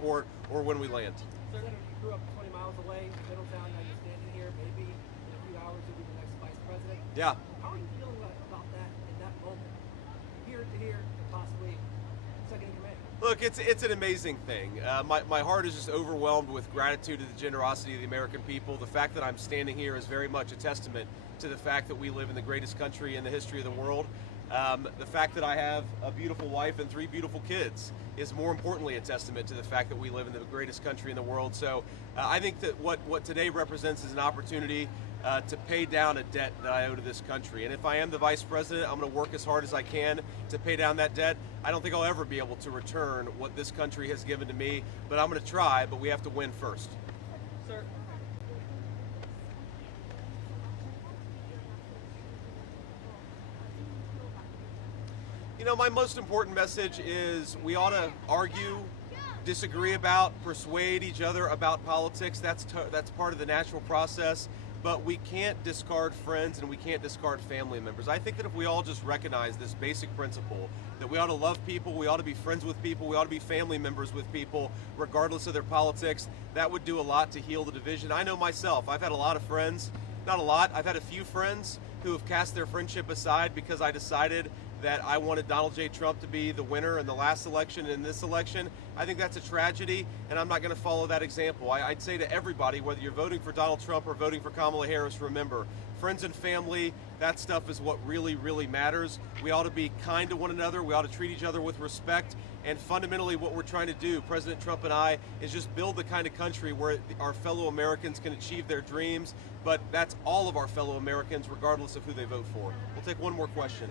airport or when we land. Senator, you grew up 20 miles away in Middletown. Now you're standing here. Maybe in a few hours you'll be the next vice president. Yeah. How are you feeling about that in that moment? Here to here, and possibly second in command. Look, it's an amazing thing. My heart is just overwhelmed with gratitude to the generosity of the American people. The fact that I'm standing here is very much a testament to the fact that we live in the greatest country in the history of the world. The fact that I have a beautiful wife and 3 beautiful kids is more importantly a testament to the fact that we live in the greatest country in the world. So I think that what today represents is an opportunity to pay down a debt that I owe to this country. And if I am the vice president, I'm going to work as hard as I can to pay down that debt. I don't think I'll ever be able to return what this country has given to me, but I'm going to try, but we have to win first. Sir. You know, my most important message is we ought to argue, disagree about, persuade each other about politics. That's part of the natural process. But we can't discard friends and we can't discard family members. I think that if we all just recognize this basic principle, that we ought to love people, we ought to be friends with people, we ought to be family members with people, regardless of their politics, that would do a lot to heal the division. I know myself, I've had a lot of friends, not a lot, I've had a few friends who have cast their friendship aside because I decided that I wanted Donald J. Trump to be the winner in the last election and in this election. I think that's a tragedy, and I'm not going to follow that example. I'd say to everybody, whether you're voting for Donald Trump or voting for Kamala Harris, remember, friends and family, that stuff is what really, really matters. We ought to be kind to one another. We ought to treat each other with respect. And fundamentally, what we're trying to do, President Trump and I, is just build the kind of country where our fellow Americans can achieve their dreams. But that's all of our fellow Americans, regardless of who they vote for. We'll take one more question.